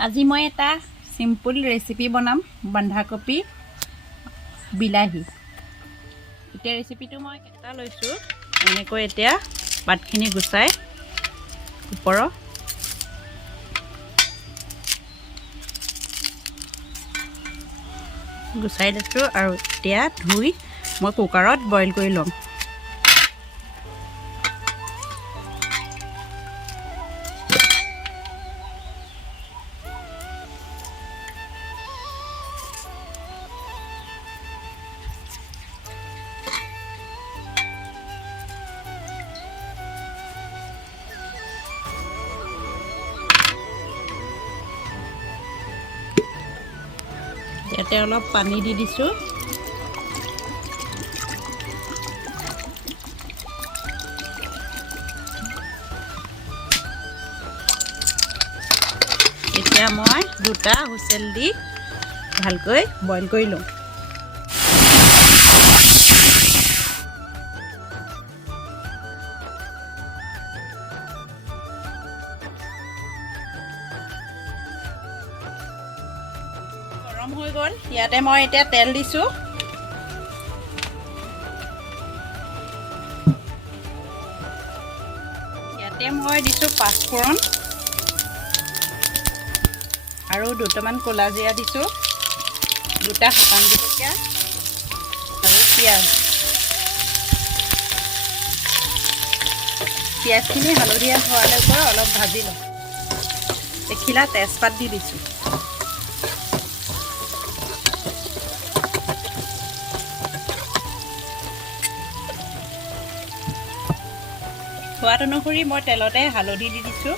আজি মই এটা সিম্পল ৰেচিপি বনাম বন্ধাকবি বিলাহী। এতিয়া ৰেচিপিটো মই এটা লৈছোঁ এনেকৈ এতিয়া পাতখিনি গুচাই ওপৰত গুচাই দিছোঁ আৰু এতিয়া ধুই মই কুকাৰত বইল কৰি ল'ম। ইয়াতে অলপ পানী দি দিছোঁ। এতিয়া মই দুটা হুইচেল দি ভালকৈ বইল কৰি লওঁ। গৰম হৈ গ'ল, ইয়াতে মই এতিয়া তেল দিছোঁ। ইয়াতে মই দিছোঁ পাঁচফোৰণ আৰু দুটামান ক'লা জিৰা দিছোঁ, দুটা শুকান জলকীয়া আৰু পিঁয়াজ। পিঁয়াজখিনি হালধীয়া হোৱালৈকে অলপ ভাজি লওঁ। এখিলা তেজপাত দি দিছোঁ। সোৱাদ অনুসৰি মই তেলতে হালধি দি দিছোঁ।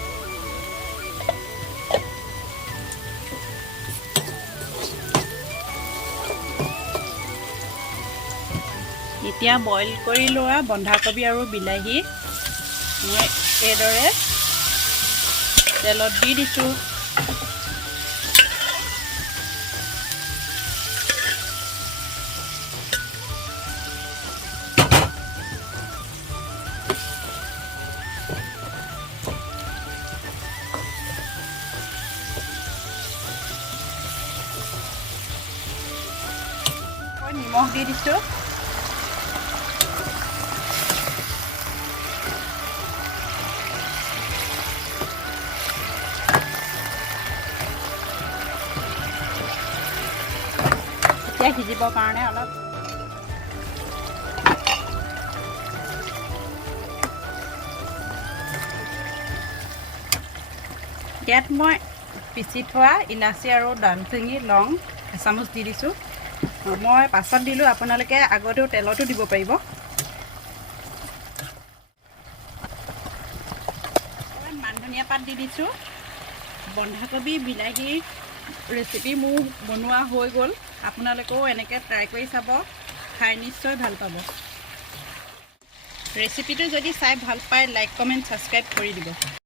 এতিয়া বইল কৰি লোৱা বন্ধাকবি আৰু বিলাহী মই এইদৰে তেলত দি দিছোঁ। নিমখ দি দিছোঁ। এতিয়া সিজিবৰ কাৰণে অলপ ইয়াত মই পিচি থোৱা ইলাচি আৰু দালচেনি লং এচামুচ দি দিছোঁ। মই পাছত দিলোঁ, আপোনালোকে আগতেও তেলতো দিব পাৰিব। মান ধনিয়া পাত দি দিছোঁ। বন্ধাকবি বিলাহীৰ ৰেচিপি মোৰ বনোৱা হৈ গ'ল। আপোনালোকেও এনেকৈ ট্ৰাই কৰি চাব, খাই নিশ্চয় ভাল পাব। ৰেচিপিটো যদি চাই ভাল পায় লাইক কমেণ্ট ছাবস্ক্ৰাইব কৰি দিব।